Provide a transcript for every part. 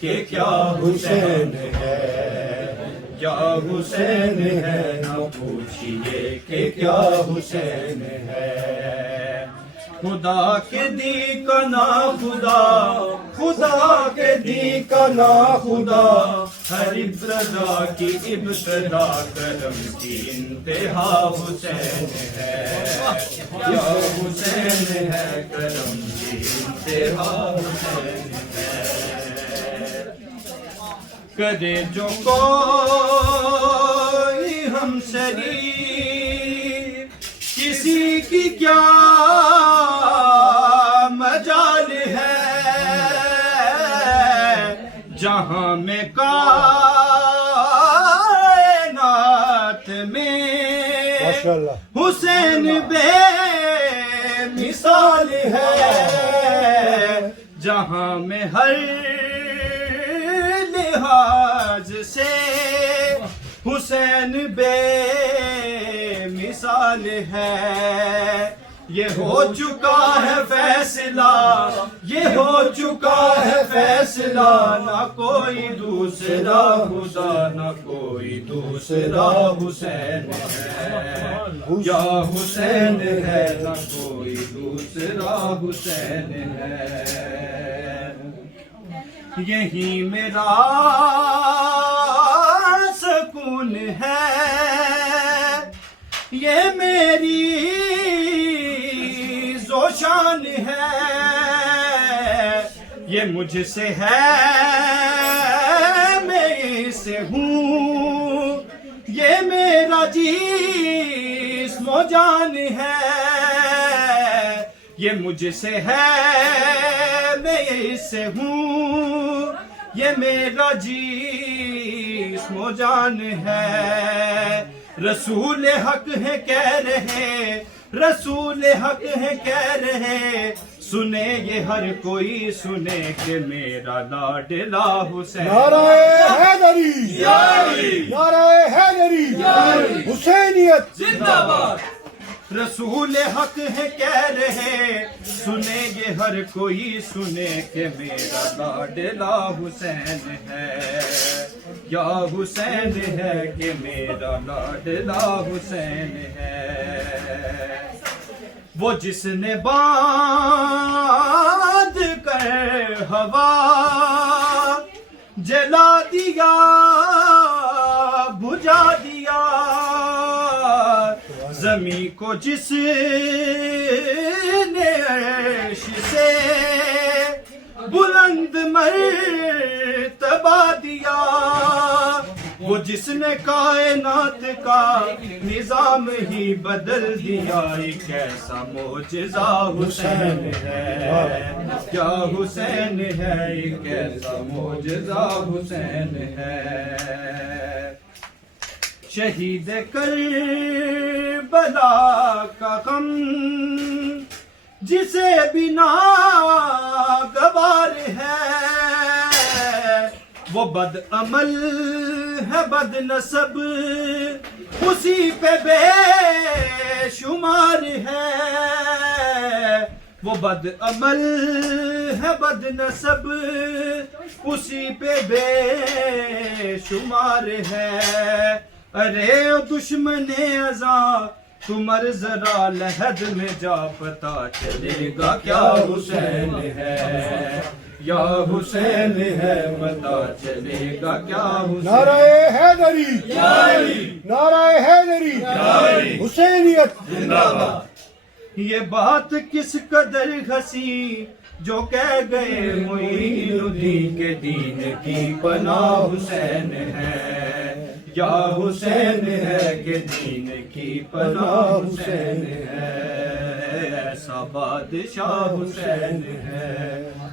کہ کیا حسین ہے، کیا حسین ہے، نہ پوچھئے کہ کیا حسین ہے۔ خدا کے دی کا نا خدا، خدا کے دی کا نا خدا، ہر ابتدا کی ابتدا، کرم کی انتہا حسین ہے، یا حسین ہے، کرم کی انتہا حسین ہے۔ کرے جو کوئی ہم شریف، کسی کی کیا مجال ہے، جہاں میں کائنات میں حسین بے مثال ہے، جہاں میں ہر لحاظ سے حسین بے مثال ہے۔ یہ ہو چکا ہے فیصلہ، یہ ہو چکا ہے فیصلہ، نہ کوئی دوسرا خدا، نہ کوئی دوسرا حسین ہے، یا حسین ہے، نہ کوئی دوسرا حسین ہے۔ یہی میرا سکون ہے، یہ میری زوشان ہے، یہ مجھ سے ہے میں اس سے ہوں، یہ میرا جسم و جان ہے، یہ مجھ سے ہے میں اس سے ہوں، یہ میرا جسم و جان ہے۔ رسول حق ہے کہہ رہے، رسول حق ہے کہہ رہے، سنے یہ ہر کوئی سنے کہ میرا لاڈلا حسین۔ نعرہ حیدری، نعرہ حیدری، حسینیت زندہ باد۔ رسول حق ہے کہہ رہے، سنے یہ ہر کوئی سنے کہ میرا لاڈلا حسین ہے، یا حسین ہے، کہ میرا لاڈلا حسین ہے۔ وہ جس نے باندھ کر ہوا جلا دیا، بجھا دیا، زمین کو جس نے عرش سے بلند مرتبہ دیا، وہ جس نے کائنات کا نظام ہی بدل دیا، ایک ایسا معجزہ حسین ہے، کیا حسین ہے، ایک ایسا معجزہ حسین ہے۔ شہید کربلا کا غم جسے بنا گوار ہے، وہ بد عمل ہے، بد نسب اسی پہ بے شمار ہے، وہ بد عمل ہے، بد نسب اسی پہ بے شمار ہے۔ ارے دشمن ازاں تمہر ذرا لحد میں جا، پتا چلے گا کیا حسین ہے، یا حسین ہے، پتا چلے گا کیا حسین۔ نعرہ حیدری، نعرہ حیدری، حسینیت زندہ باد۔ یہ بات کس قدر ہنسی جو کہہ گئے معین الدین کے دین کی پناہ حسین ہے، یا حسین ہے، کہ دین کی پناہ حسین ہے، ایسا بادشاہ حسین ہے،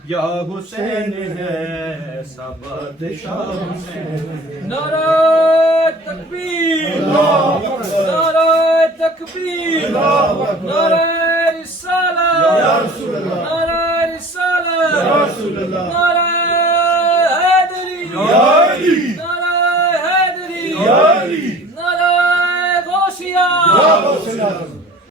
یا حسین ہے، ایسا بادشاہ حسین ہے۔ نعرہ تکبیر، نعرہ تکبیر، نعرہ رسالت، نعرہ رسالت، نعرہ حیدری، نعرہ حیدری، نعرہ غوثیہ۔